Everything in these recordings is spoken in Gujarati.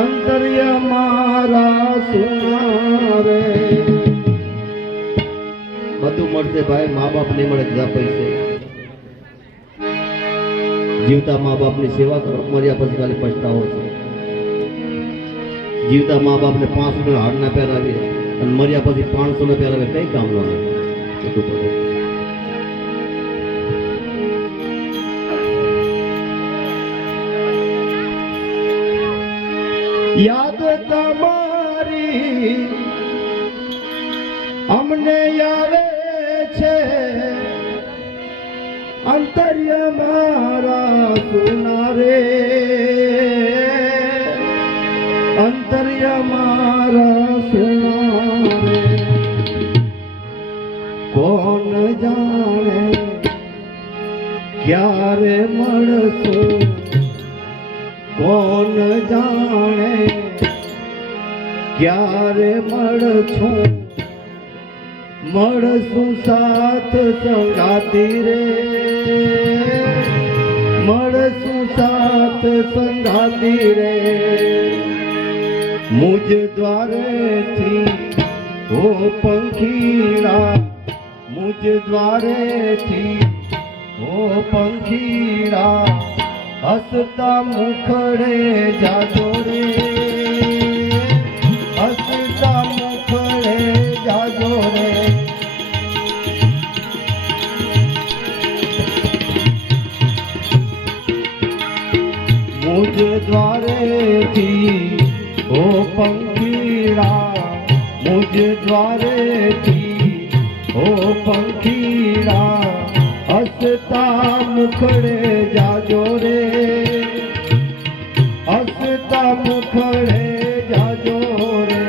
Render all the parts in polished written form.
અંતર્ય મારા સુનારે બધું મળશે ભાઈ, મા બાપ નહીં મળે જરા પૈસે. જીવતા મા બાપની સેવા કરો, મર્યા પછી ખાલી પછતાવો છે. જીવતા મા બાપને 500 હાડ ના પહેરાવીએ અને મર્યા પછી 500 ને પહેરાવે, કઈ કામ નો પડે. યાદ તમારી અમને આવે છે, અંતર્ય મારા સુનારે, અંતર્ય મારા સુનારે. કોણ જાણે ક્યારે મળશું, કોણ જાણે ક્યારે મળશું, મળશું સાથ સંગાતી રે, મળશું સાથ સંગાતી રે. મુજ દ્વારેથી ઓ પંખીડા, મુજ દ્વારેથી ઓ પંખીડા, હસતા મુખડે જાજો રે, હસતા મુખડે જાજો રે. મુજ દ્વારેથી ઓ પંખીડા, મુજ દ્વારેથી ઓ પંખીડા, હસતા મુખડે જાજો રે, હસતા મુખડે જાજો રે.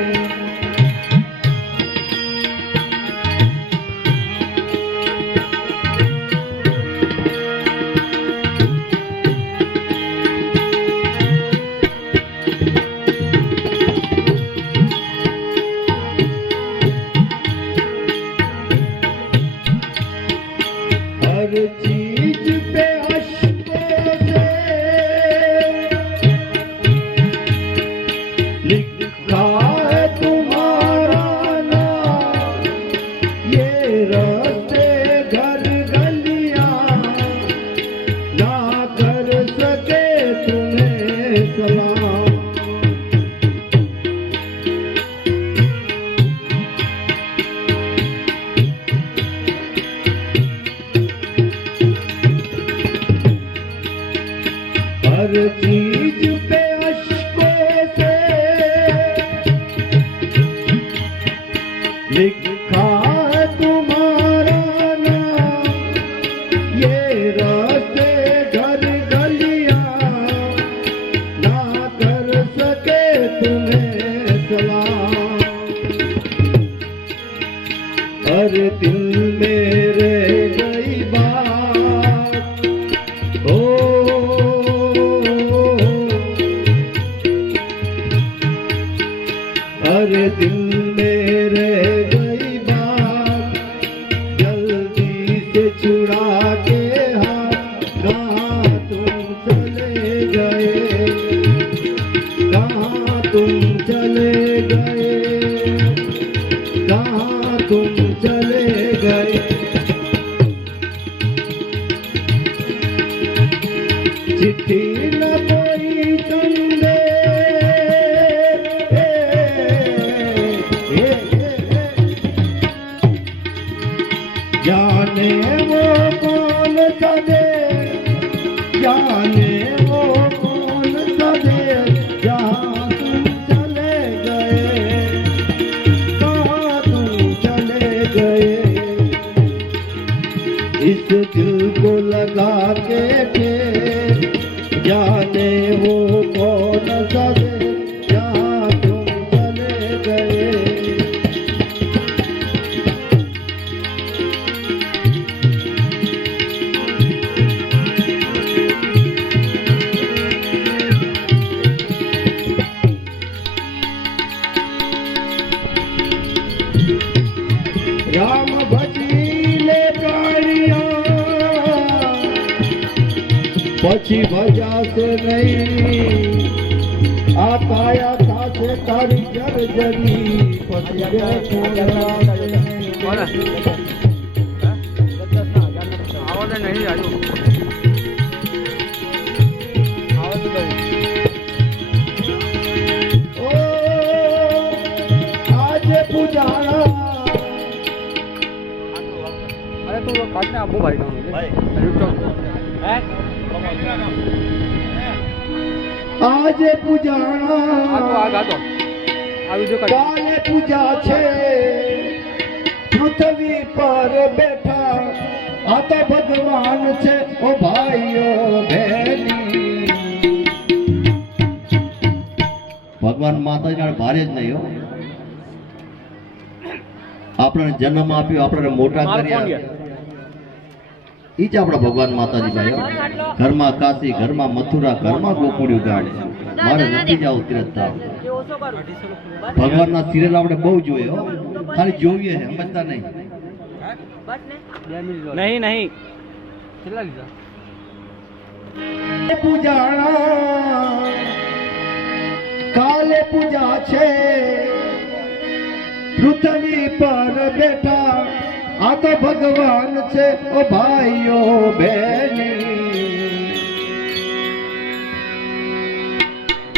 हर चीज पे अश्कों से लिखा है तुम्हारा नाम, ये रास्ते घर गलियां ना कर सके तुम्हें सलाम. हर चीज पे अश्कों से लिखा है तुम्हारा नाम, ये रास्ते घर गलियां ना कर सके तुम्हें सलाम. हर दिल में रह गई बात, ओ हर दिल में रह गई बात, जल्दी से छुड़ा के हाथ. कहाँ तुम चले गए, कहाँ तुम चले गए, कहाँ तुम चले गए. चिट्ठी न कोई जाने वो कौन सा दे, जाने वो कौन सा दे, जहाँ तुम चले गए, कहाँ तुम चले गए. इस दिल को लगा के जाने वो कौन सा दे, जहाँ तुम चले गए. राम भजीले प्राणिया, પછી પછી ભજાશે નહીં આ કાયા થાશે તારી જર્જરી પછી આજે પૂજાણા अरे तू काटने आपको भाई भाई આજે પૂજાણા आ तो કાલે પૂજા છે પૃથ્વી પર બેઠા આ તો ભગવાન છે ઓ ભાઈઓ બહેની ભગવાન માતા જાણે ભારે જ નહીં હો. આપણને જન્મ આપ્યો, આપણને મોટા કર્યા, ઈ જ આપણા ભગવાન માતાજી ભાઈ હો. ઘરમાં કાશી, ઘરમાં મથુરા, ઘરમાં ગોકુળિયું ગાડે. મારે નથી જવું તીર્થધામ. ભગવાનના સિરિયલ આપણે બહુ જોઈએ હો, ખાલી જોઈએ છે, સમજતા નહીં. नहीं नहीं चला लीजा પૂજાણા કાલે પૂજા છે પૃથ્વી પર બેઠા આ તો ભગવાન છે ઓ ભાઈઓ બહેની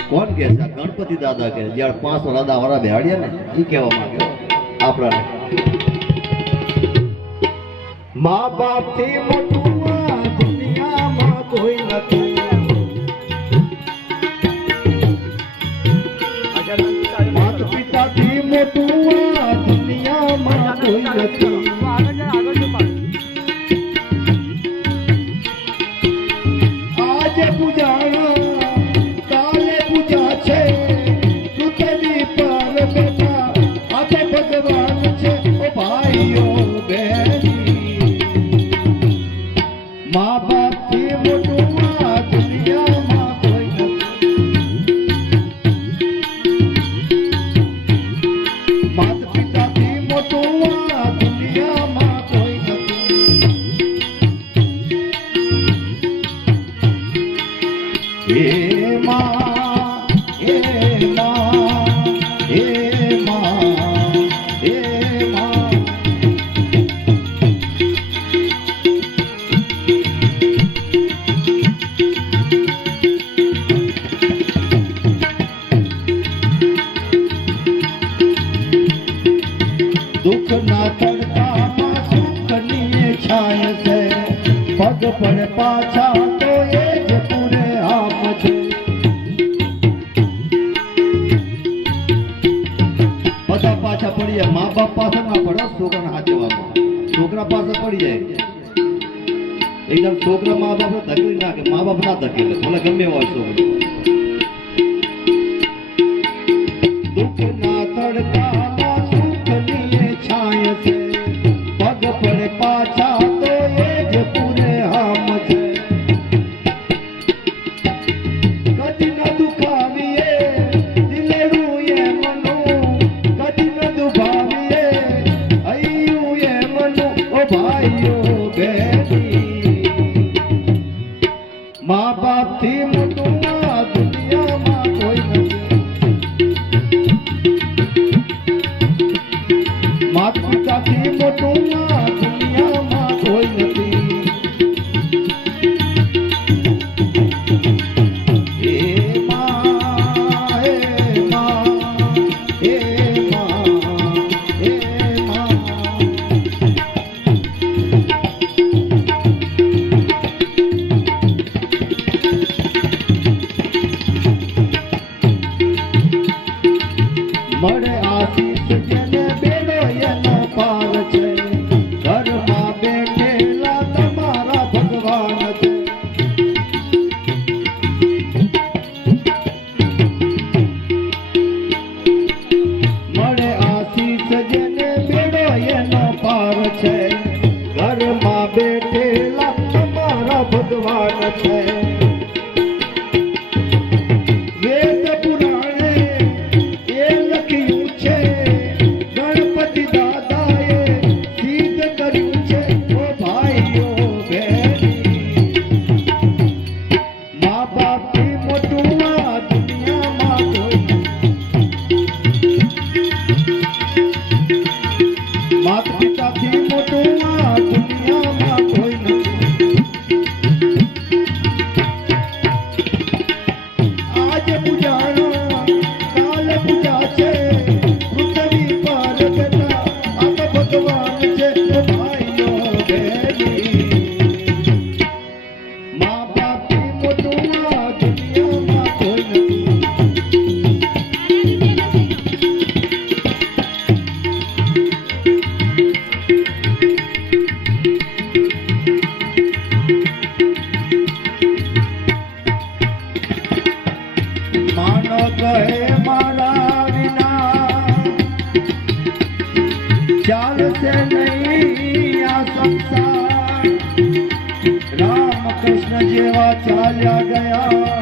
કોણ કે છે? ગણપતિ દાદા કે જ્યારે 5 રાદા વાળા બેહાડ્યા ને એ કહેવા માંગ્યો આપણાને. મા બાપ થી મોટું આ દુનિયામાં કોઈ નથી માતા પિતા થી મોટું આ દુનિયામાં કોઈ નથી આજે પૂજાણા કાલે પૂજા છે પૃથ્વી પર બેઠા આ તો ભગવાન છે ઓ ભાઈઓ બહેની મા બાપ થી મોટું આ દુનિયામાં કોઈ નથી માતા પિતા થી મોટું આ દુનિયામાં કોઈ નથી હે માં હે માં હે માં હે માં દુઃખના તડકામાં સુખની છાય છે પગ પડે પાછા તો એ જ પૂરે આમ છે બધા પાછા પડી જાય. મા બાપ પાસે ના પડે છોકરાને હાચવવામાં. છોકરા પાસે પડી જાય એકદમ. છોકરા મા બાપ ધકેલી નાખે, મા બાપ ના ધકેલે, ભલે ગમે હોય છોકરો. દુઃખના તડકામાં સુખની છાય છે પગ પડે પાછા તો એ જ પૂરે આમ છે કદી ન દુખાવીએ દિલેડું એ મનું કદી ન દુભાવીએ હૈયું એ મનું ઓ ભાઈઓ બહેની મા બાપ થી મોટું આ દુનિયા કાનો કહે મારા વિના ચાલશે નહીં આ સંસાર રામ કૃષ્ણ જેવા ચાલ્યા ગયા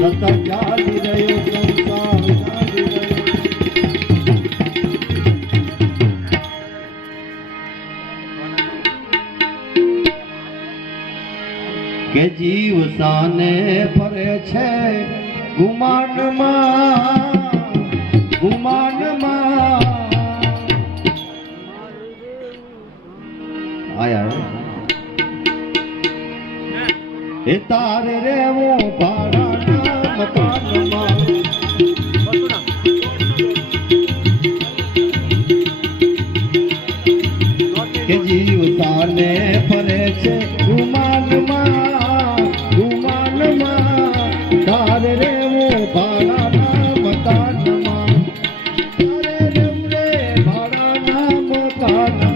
સતત ચાલી રહ્યો સંસાર ચાલી રહ્યો કે જીવ સાને ફરે છે ગુમાનમાં આયા એ તારે રેવું ભાડાના મકાનમાં કે જીવ સાને ફરે છે ગુમાનમાં તારે રેવું ભાડાના મકાનમાં તારે રેવું રે ભાડાના મકાનમાં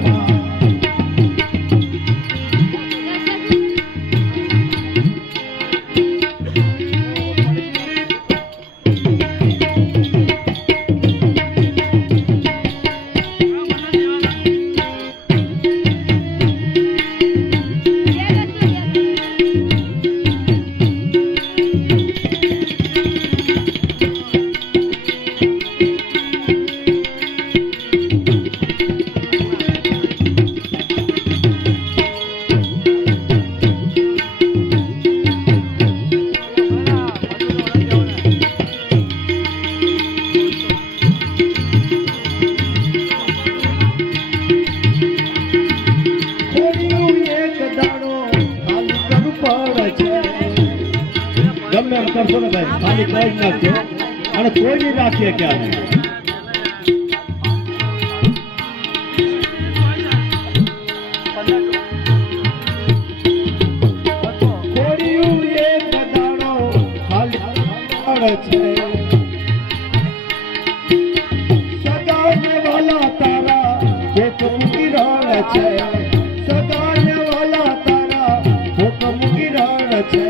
ગમે એમ કરશો ને ભાઈ ખાલી કોઈ જ નાખજો અને કોઈ નહીં રાખીએ ક્યારે કોડિયું એક દાડો ખાલી છે સગાને વાલા તારા હુકમ કિરણ છે સગાને વાલા તારા હુકમ કિરણ છે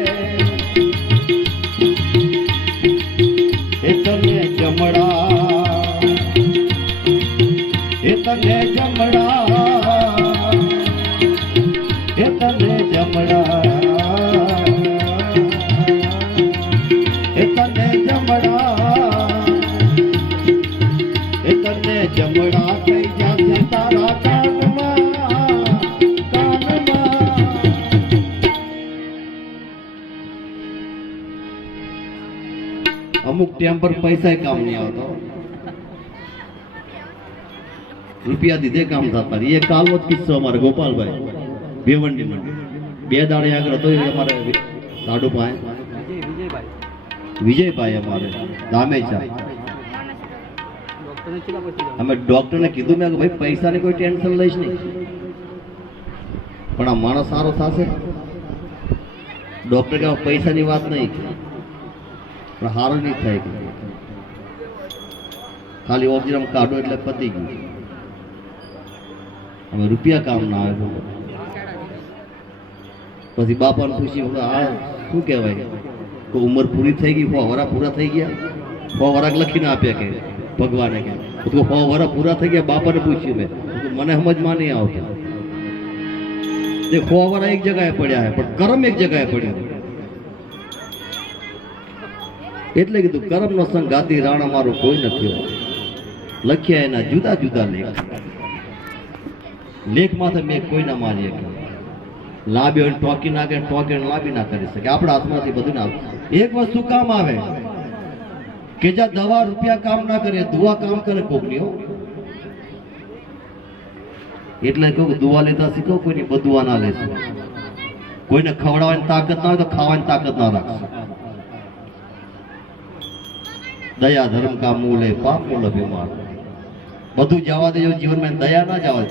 તને જમડા થઈ જશે તારા કાનમાં અમુક ટાઈમ પર પૈસા કામ નહીં આવતો રૂપિયા દીધે કામ થતા એ કાલનો જ કિસ્સો અમારે ગોપાલભાઈ ભેવંડી બે દાડે આગળ હતો અમારે સાડુભાઈ વિજયભાઈ અમારે દામેચા અમે ડોક્ટરને કીધું મેં કે ભાઈ પૈસાની કોઈ ટેન્શન લઈશ નહીં પણ આ માણસ સારો થશે ડોક્ટર કે પૈસાની વાત નહીં પણ હારું નહીં થાય ખાલી ઓક્સિજન કાઢો એટલે પતી ગયું હવે રૂપિયા કામ ના આવે પછી બાપાને પૂછ્યું આ શું કહેવાય કે ઉંમર પૂરી થઈ ગઈ 100 વર્ષ પૂરા થઈ ગયા 100 વર્ષ લખીને આપ્યા કે ભગવાને કે 100 વર્ષ પૂરા થઈ ગયા બાપાને પૂછ્યું મેં મને સમજમાં નહીં આવતું તે 100 વર્ષ એક જગ્યાએ પડ્યા છે પણ કર્મ એક જગ્યાએ પડ્યું એટલે કીધું કર્મનો સંગાતી રાણા મારો કોઈ નથી લખ્યા એના જુદા જુદા લેખ માથે મેં કોઈ ના મારી લાવ્યો ટોકી નાખે ટોકી લાંબી ના કરી શકે આપણા હાથમાંથી બધું ના એક વસ્તુ કામ આવે કે જ્યાં દવા રૂપિયા કામ ના કરે દુઆ કામ કરે કોકની એટલે કહું દુઆ લેતા શીખો કોઈની બદુઆ ના લેશો કોઈને ખવડાવવાની તાકાત ના હોય તો ખાવાની તાકાત ના રાખશે દયા ધર્મ કા મૂળ હે પાપ મૂળ બીમાર બધું જવા દેજો જીવનમાં દયા ના જવા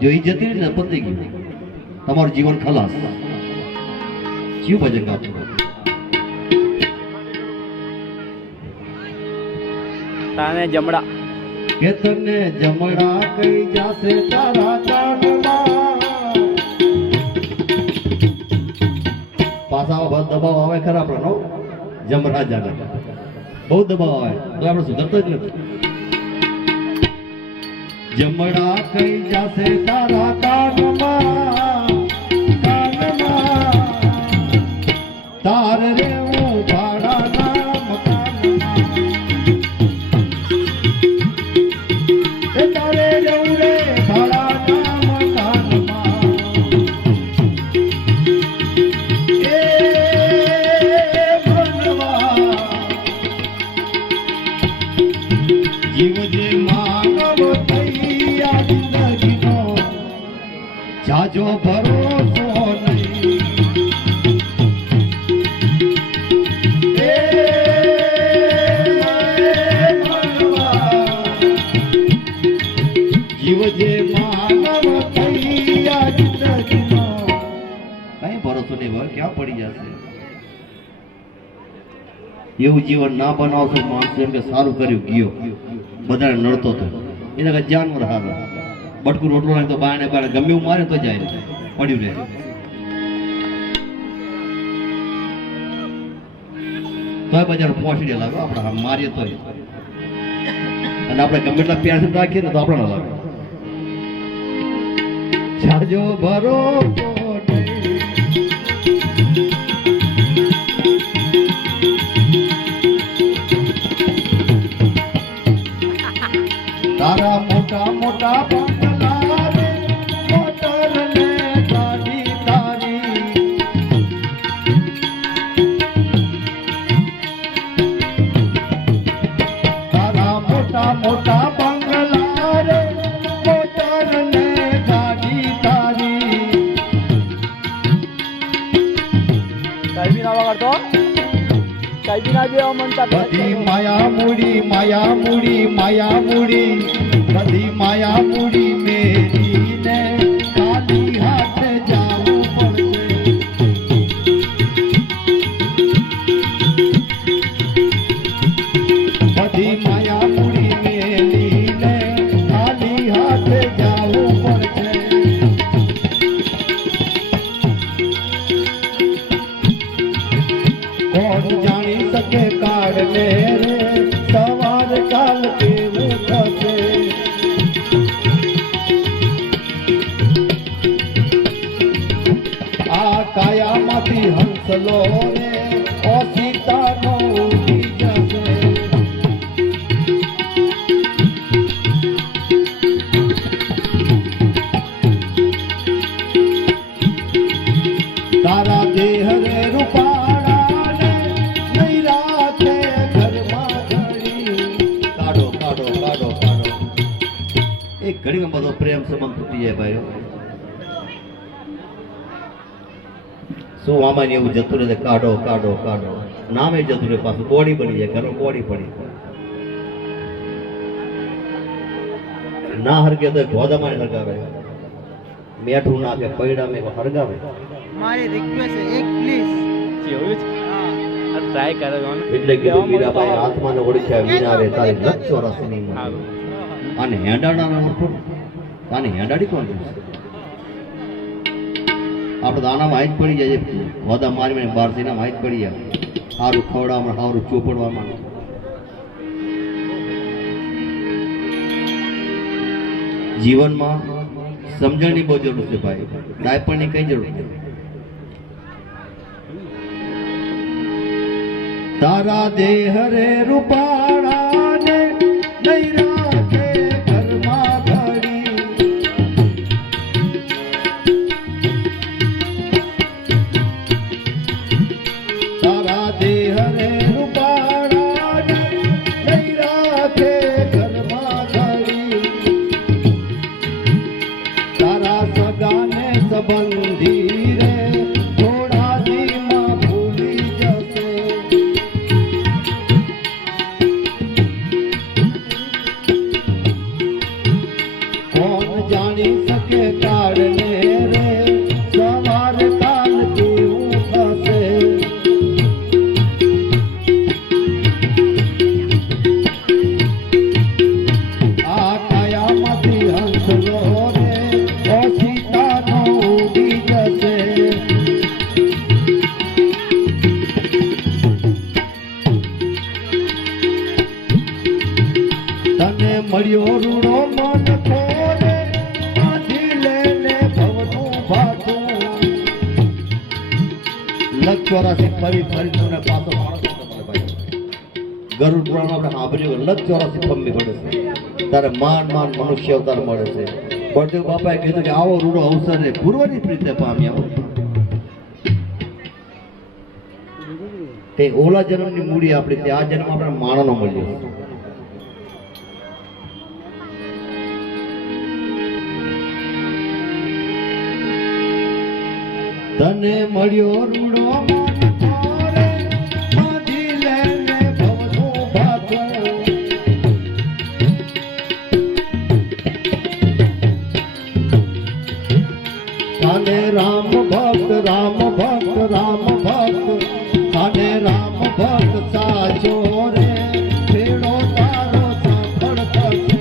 જો ઈ જતી રહી ને પતી ગયું તમારું જીવન ખલાસ જીવ ભજન ગાતો તાને જમડા કે તને જમડા કઈ જાશે તારા કાનમાં પાછા દબાવ આવે ખરા આપણો જમરા જાને બહુ દબાવ આવે તો આપણે સુધરતા જ નથી. જમણા કઈ જાશે તારા કાનમાં તાર રેવું ભાડાના મકાનમાં એ તારે રેવું રે ભાડાના મકાનમાં એ ભગવા જીવ જે માનવ થઈ આ જિંદગીનો જાજો ભરોસો નહીં. જીવ જે માનવ થઈ આ જિંદગીનો કઈ ભરોસો નહીં ભાઈ, ક્યાં પડી જશે. એવું જીવન ના બનાવશો માણસ એમ કે સારું કર્યું ગયો બધાને નડતો હતો એના કાંઈ જાનવર હારો બટકું રોટલો નાખે તો બાણે બાણે ગમે એવું મારે તો જાય પડ્યું રહે. તોય બજાર પહોંચી લાગે આપણે મારીએ તોય, અને આપણે ગમે એટલા પ્યાર રાખીએ ને તો આપણે લાગે. જાજો ભરોસો તારા મોટા મોટા બંગલા રે મોટર ને ગાડી તારી તારા મોટા મોટા બંગલા રે મોટર ને ગાડી તારી કઈ બી ના વગાડતો, કઈ બી ના જેવા મનતા બધી માયા મૂડી માયા મૂડી માયા મૂડી બધી માયા મૂડી મેરીને ખાલી હાથે જાવું પડશે. બધી માયા મૂડી મેરીને ખાલી હાથે જાવું પડશે. કોણ જાણી શકે કાળને રે સવાર કાલ કેવું થશે. આ કાયામાંથી હંસલો રે ઓસિતાનો ઉડી જશે. તારા દેહ રે રૂપાળા ને નહીં રાખે ઘરમાં ઘડી. કાઢો કાઢો કાઢો કાઢો એક ઘડીમાં બધો પ્રેમ સંબંધ તૂટી જાય ભાઈઓ. શું આમાં એવું જતું રહે, કાઢો કાઢો કાઢો નામે જતું રહે, પાછું બોડી બની જાય, ઘરમાં બોડી પડી ના હરગે તો ગોદામાં હરગાવે, મેઠું નાખે પૈડા મેં હરગાવે. મારી રિક્વેસ્ટ છે એક પ્લીઝ. જેવું જ ટ્રાય કરે કોણ એટલે કીધું મીરાબાઈ આત્માને ઓળખ્યા વિના રે તારી લક્ષો રસની માં. સારું આને હેડાડાનો ઓળખો, આને હેડાડી કોણ છે? આપણે તો આનામાં હાથ પડી જાય છે, વાદા મારી મને બાર થી હાથ પડી જાય, સારું ખવડાવવામાં સારું ચોપડવામાં. જીવનમાં સમજણની બહુ જરૂર છે ભાઈ, ડાયપરની કઈ જરૂર છે? તારા દેહ રે રૂપાળા ને નહીં રાખે ઘરમાં ઘડી. તારા દેહ રે રૂપાળા ને નહીં રાખે ઘરમાં ઘડી. તારા સગાને સંબંધી રે થોડા દીમાં ભૂલી જશે. મળ્યો રૂડો મન ખોરે આથી લેને ભવનું ભાતું લગ 84 ફરી તમને પાછો માણસ ગરુડ પુરાણ આપણે સાંભળ્યું લગ 84 ફમ્મી પડે છે તારે માન મનુષ્ય અવતાર મળે છે બળદેવ બાપાએ કીધું કે આવો રૂડો અવસર ને પૂર્વની પ્રીતે પામ્યા તે ઓલા જન્મની મૂડી આપણી તે આ જન્મ આપણે માણસનો મળ્યો તને મળ્યો રૂડો રામ ભક્ત રામ ભક્ત રામ ભક્ત અને રામ ભક્ત સાચો રે ભેડો તારો સાંભળ થશે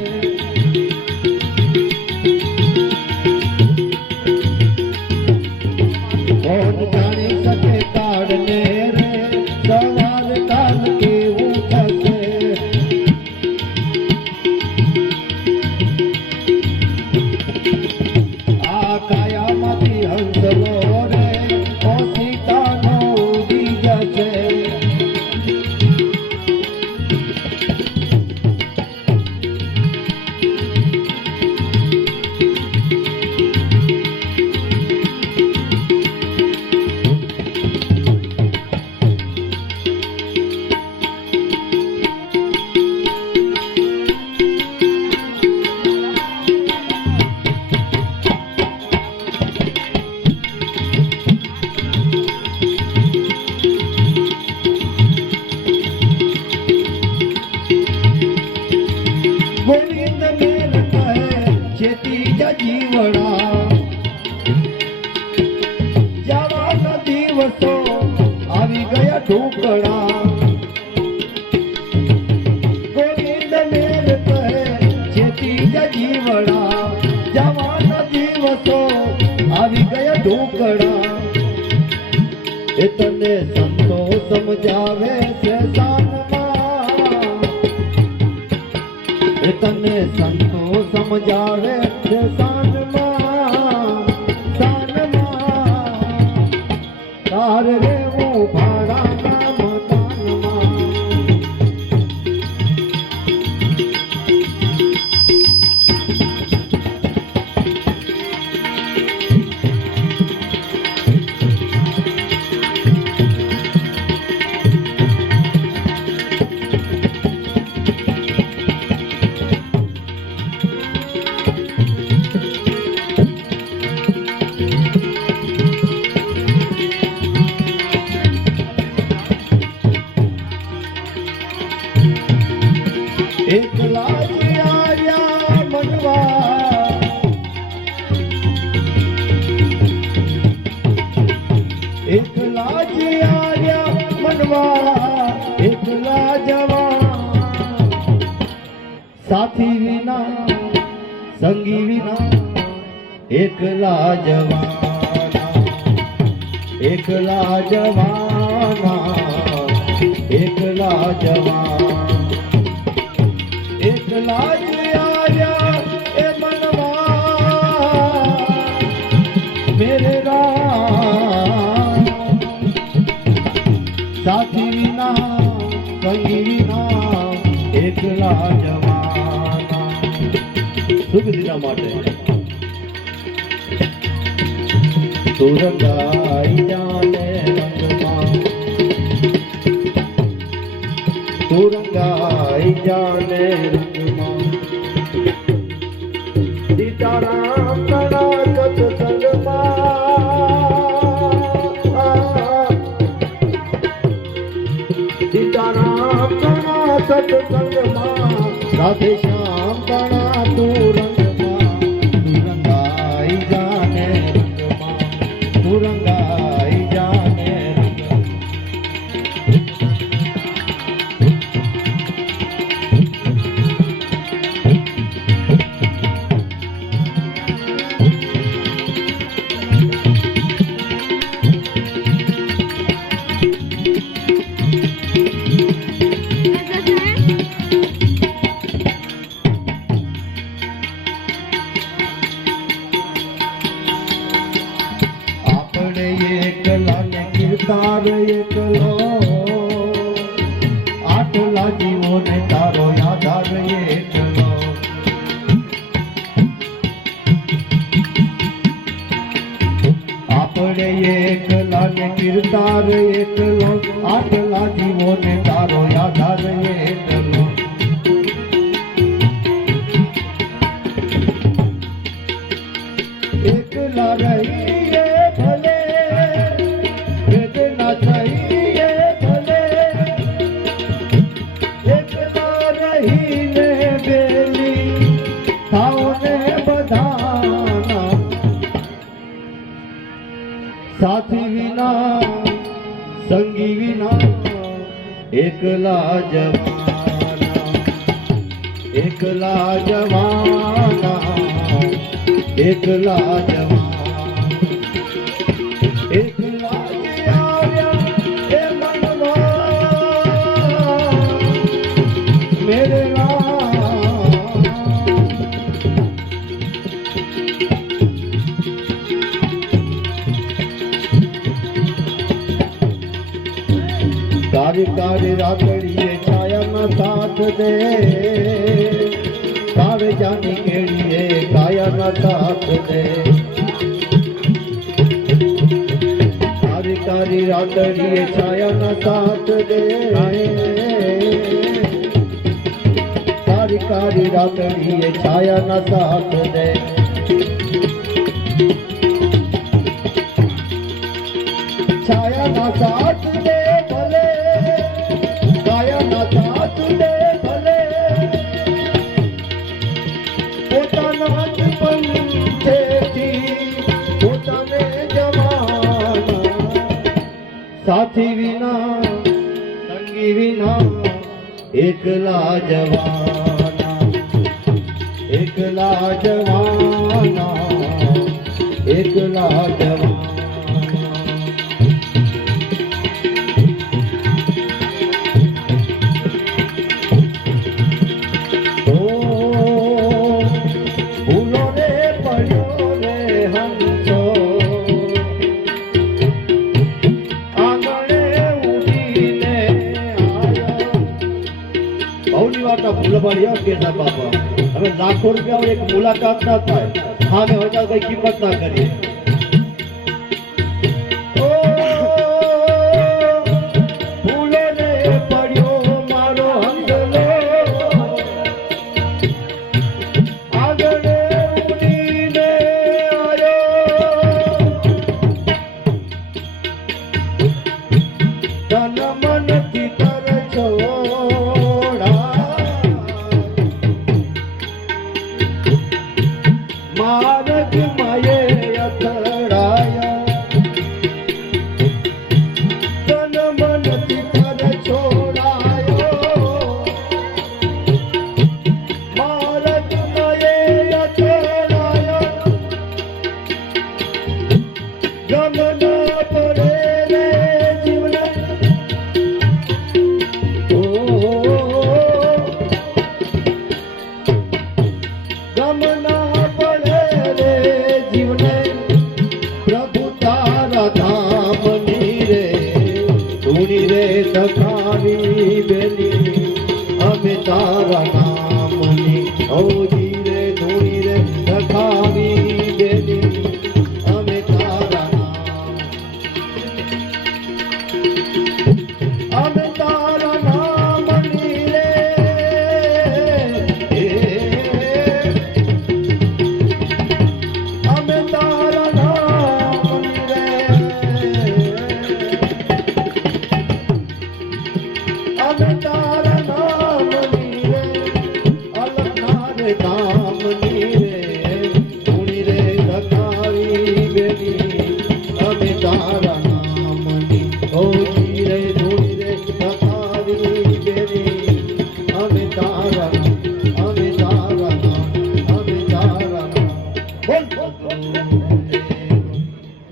કોણ જાણી શકે કાળને રે સવાર કાલ કેવું થશે આ કાયામાંથી હંસલો રે ઓ સીતાનો ઉડી જશે ગોવિંદ મેલ કહે છેતી જીવડા જવાના દિવસો આવી ગયા ઢોકળા ગોવિંદ મેલ કહે છેતી જીવડા જવાના દિવસો આવી ગયા ઢોકળા એ તને સંતો સમજાવે છે તને સંતો સમજાવે છે સાનમાં તાર રેવું ભાડાના મકાનમાં એકલા જ આર્યા મનવા એકલા જ આર્યા મનવા એકલા જવા સાથી વિના સંગી વિના એકલા જવાના એકલા જવાના એકલા જવાના એકલા જ આયા એ મનવા મેરે રામ સાથી વિના સંગી વિના એકલા જવાના સુખ દીના માટે સુરંગાઈ જાને રંગમાં સુરંગાઈ જાને રંગમાં સીતારામ તણા સત્સંગમાં સીતારામ તણા સત્સંગમાં રાધે શ્યામ તણા તું રંગમાં સુરંગાઈ જાને રંગમાં સુરંગાઈ જાને રંગમાં આટલા જીવોને તારો આધાર એકલો આપણે એકલા ને કીર્તાર એકલો આટલા જીવોને તારો આધાર એકલો એકલા રહીએ ભલે વેદના સહીએ ભલે એકલા રહીને બેલી થાઓને બધાના સાથી વિના સંગી વિના એકલા જવાના એકલા જવાના એકલા જવાન એકલા જે આવ્યા એ મનમાં મેરે કાર્ય કાર્ય રાતડીએ છાયામાં સાથ દે કાવે જાની કેળીએ કાયાના સાથ દે કારી કારી રાતડીએ છાયાના સાથ દે કારી કારી રાતડીએ છાયાના સાથ દે છાયાના સાથ દે ભલે કાયાના સાથ દે ભલે પોતાના જ પંથેથી પોતાને જવાના સાથી વિના સંગી વિના એકલા જવાના એકલા જવાના એકલા જવાના ભૂલવાડિયા કેતા બાપા હવે લાખો રૂપિયા એક મુલાકાત ના થાય સામે હોય કઈ કિંમત ના કરીએ માર્ગ માયે અથડાયા તન મનથી કર છોડાયો માર્ગ માયે અથડાયા ગમ ન પડે રે જીવને ગમ ના પડે રે જીવને પ્રભુ તારા ધામની રે ધૂણી રે સખાવી બેની અમે તારા નામની ઓજી રે ધૂણી રે સખાવી બેની અમે તારા નામ અમે તારા નામની રે અમે તારા નામની રે અમે તારા નામની રે અલગ રે ધામ